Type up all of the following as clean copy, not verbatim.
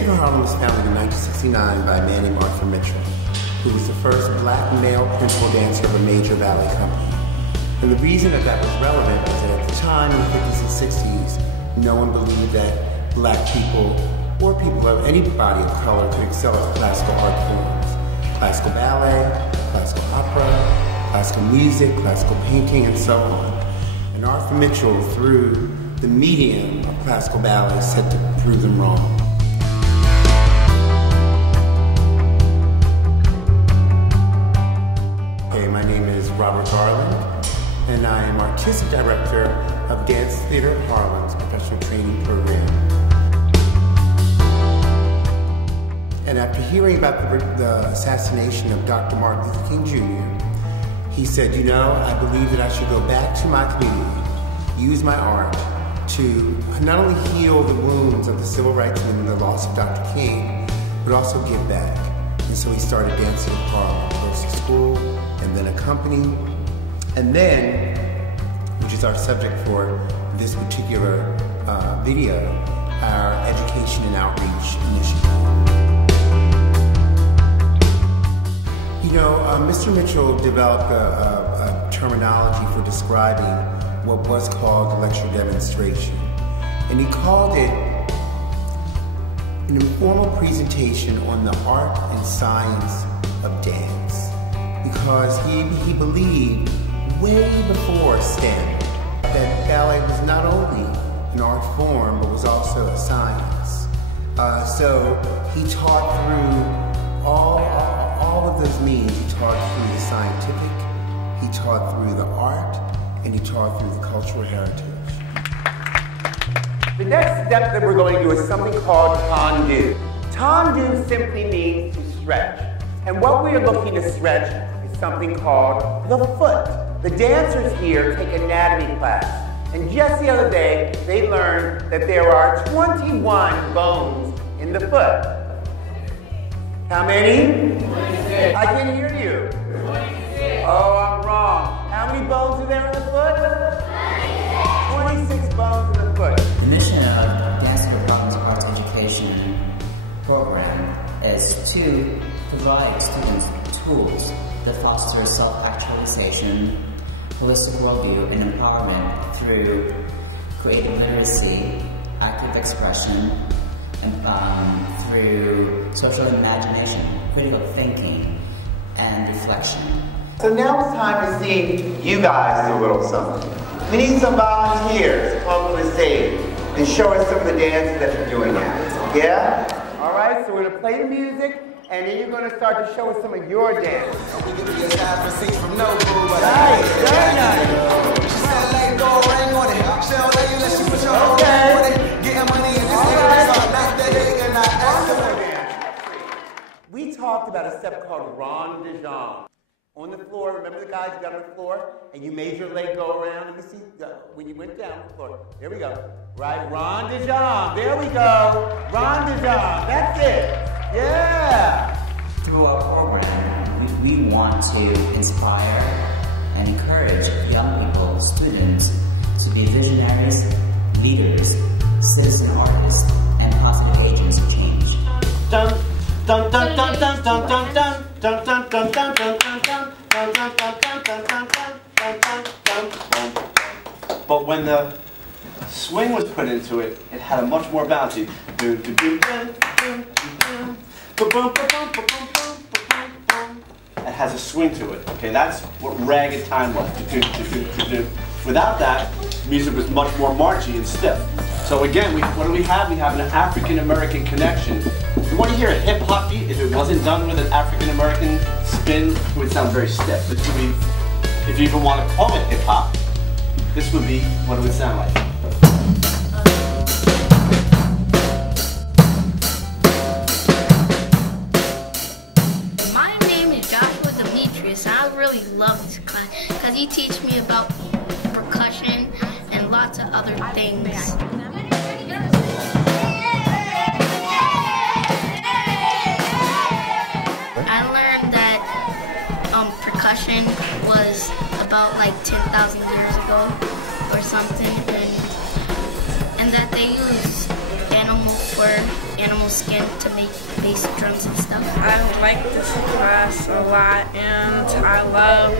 Dancing in Harlem was founded in 1969 by a man named Arthur Mitchell, who was the first black male principal dancer of a major ballet company. And the reason that was relevant was that at the time, in the 50s and 60s, no one believed that black people or people of any body of color could excel at classical art forms. Classical ballet, classical opera, classical music, classical painting, and so on. And Arthur Mitchell, through the medium of classical ballet, set to prove them wrong. Okay, my name is Robert Garland, and I am Artistic Director of Dance Theater at Harlem's professional training program. And after hearing about the assassination of Dr. Martin Luther King Jr., he said, you know, I believe that I should go back to my community, use my art to not only heal the wounds of the civil rights movement and the loss of Dr. King, but also give back. And so he started Dancing in Harlem, first a school, and then a company, and then, which is our subject for this particular video, our Education and Outreach Initiative. You know, Mr. Mitchell developed a terminology for describing what was called a lecture demonstration. And he called it an informal presentation on the art and science of dance. Because he believed, way before STEM, that ballet was not only an art form, but was also a science. So he taught through all of those means. He taught through the scientific, he taught through the art, and he taught through the cultural heritage. The next step that we're going to do is something called tendu. Tendu simply means to stretch. And what we are looking to stretch is something called the foot. The dancers here take anatomy class. And just the other day, they learned that there are 21 bones in the foot. How many? 26. I can hear you. 26. Oh, I'm wrong. How many bones are there in the foot? 26 bones in the foot. The mission of Dance for Problems Arts Education program is to provide students tools that foster self-actualization, holistic worldview, and empowerment through creative literacy, active expression, and through social imagination, critical thinking, and reflection. So now it's time to see you guys do a little something. We need some volunteers to come to the stage and show us some of the dances that you're doing now. Yeah? All right, so we're going to play the music, and then you're going to start to show us some of your dances. Nice, very nice. We talked about a step called rond de jambe. On the floor, remember the guys who got on the floor and you made your leg go around? Let me see, when you went down the floor. There we go. Right, rond de jambe. There we go. Rond de jambe. That's it. Yeah. Through our program, we want to inspire and encourage young people, students, to be visionaries, leaders, citizen artists, and positive agents of change. Dun, dun, dun, dun, dun, dun, dun, dun, dun, dun, dun, dun, dun, dun. But when the swing was put into it, it had a much more bouncy. It has a swing to it. Okay, that's what ragged time was. Without that, music was much more marchy and stiff. So again, what do we have? We have an African-American connection. You want to hear a hip-hop beat? If it wasn't done with an African-American spin, it would sound very stiff. This would be, if you even want to call it hip-hop, this would be what it would sound like. My name is Joshua Demetrius, and I really love this class because he teaches me about percussion and lots of other things. I learned that percussion was about like 10,000 years ago or something, and that they use animal fur, animal skin to make bass drums and stuff. I like this class a lot, and I love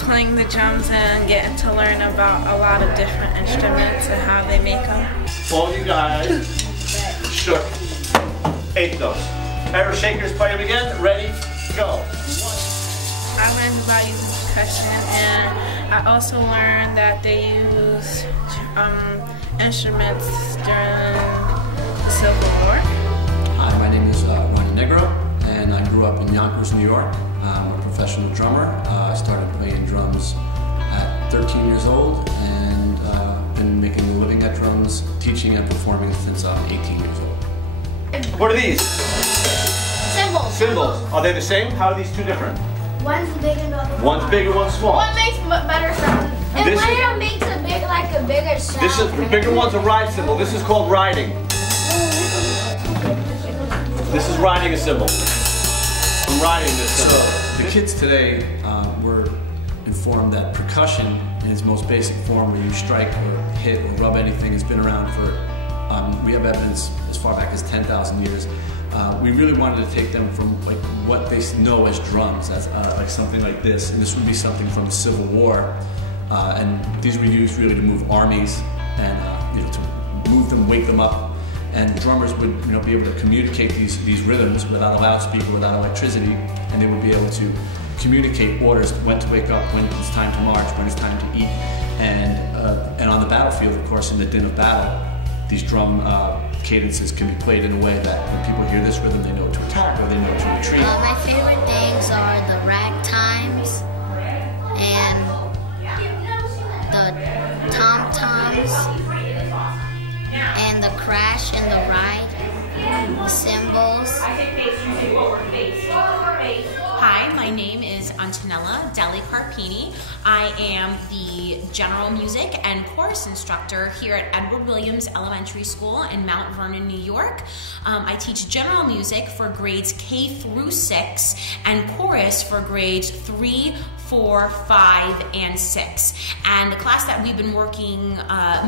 playing the drums and getting to learn about a lot of different instruments and how they make them. All you guys shook 8 notes. Ever shakers, play them again. Ready, go. I learned about using percussion, and I also learned that they use instruments during the Civil War. Hi, my name is Ronnie Negro, and I grew up in Yonkers, New York. I'm a professional drummer. I started playing drums at 13 years old, and been making a living at drums, teaching and performing since I'm 18 years old. What are these? Cymbals. Cymbals. Are they the same? How are these two different? One's big and the other One's bigger, one's small. One makes better sound. And This one makes a big, like a bigger sound. This is the bigger one's a ride cymbal. This is called riding. This is riding a cymbal. I'm riding this cymbal. The kids today were informed that percussion in its most basic form, where you strike or hit or rub anything, has been around for, we have evidence as far back as 10,000 years. We really wanted to take them from like what they know as drums, as like something like this, and this would be something from the Civil War, and these were used really to move armies and to move them, wake them up, and drummers would be able to communicate these rhythms without a loudspeaker, without electricity, and they would be able to communicate orders, when to wake up, when it's time to march, when it's time to eat, and on the battlefield, of course, in the din of battle, these drum cadences can be played in a way that when people hear this rhythm, they know to attack or they know to retreat. My favorite things are the ragtimes and the tom-toms and the crash and the ride, the cymbals. Hi, my name is Antonella Deli Carpini. I am the general music and chorus instructor here at Edward Williams Elementary School in Mount Vernon, New York. I teach general music for grades K through 6 and chorus for grades 3, 4, 5, and 6. And the class that we've been working,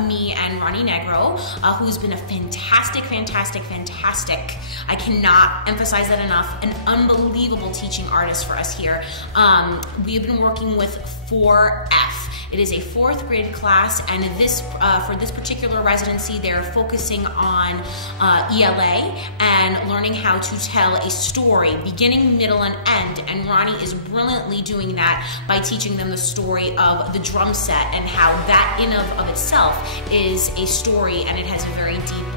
me and Ronnie Negro, who's been a fantastic, I cannot emphasize that enough, an unbelievable teaching artist for us here. We've been working with 4F. It is a 4th grade class, and this for this particular residency, they're focusing on ELA and learning how to tell a story, beginning, middle, and end. And Ronnie is brilliantly doing that by teaching them the story of the drum set and how that in of itself is a story, and it has a very deep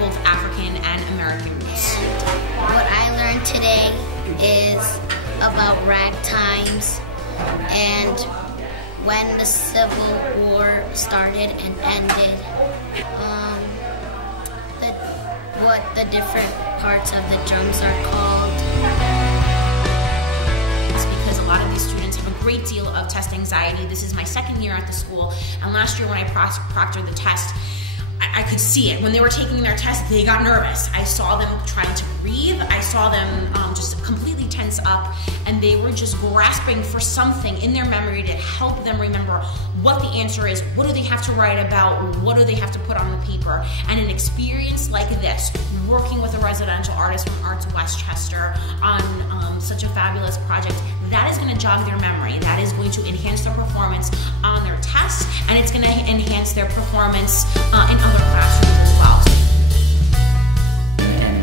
both African and American roots. What I learned today is about ragtimes and when the Civil War started and ended, what the different parts of the drums are called. It's because a lot of these students have a great deal of test anxiety. This is my 2nd year at the school, and last year when I proctored the test, I could see it. When they were taking their test, they got nervous. I saw them trying to breathe. I saw them just completely tense up, and they were just grasping for something in their memory to help them remember what the answer is, what do they have to write about, what do they have to put on the paper. And an experience like this, working with a residential artist from Arts Westchester on such a fabulous project, that is going to jog their memory. That is going to enhance their performance on their tests, and it's going to enhance their performance in other classrooms as well. In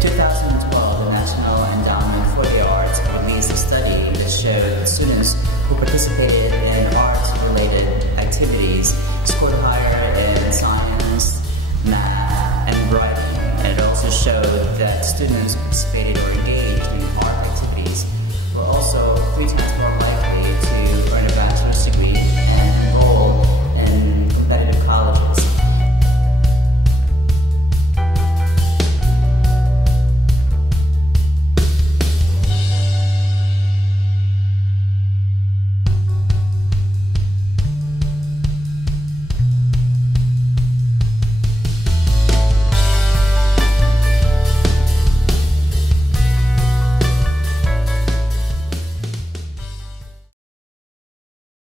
2012, the National Endowment for the Arts released a study that showed students who participated in arts-related activities scored higher in science, math, and writing. And it also showed that students who participated or engaged in art activities were also 3 times more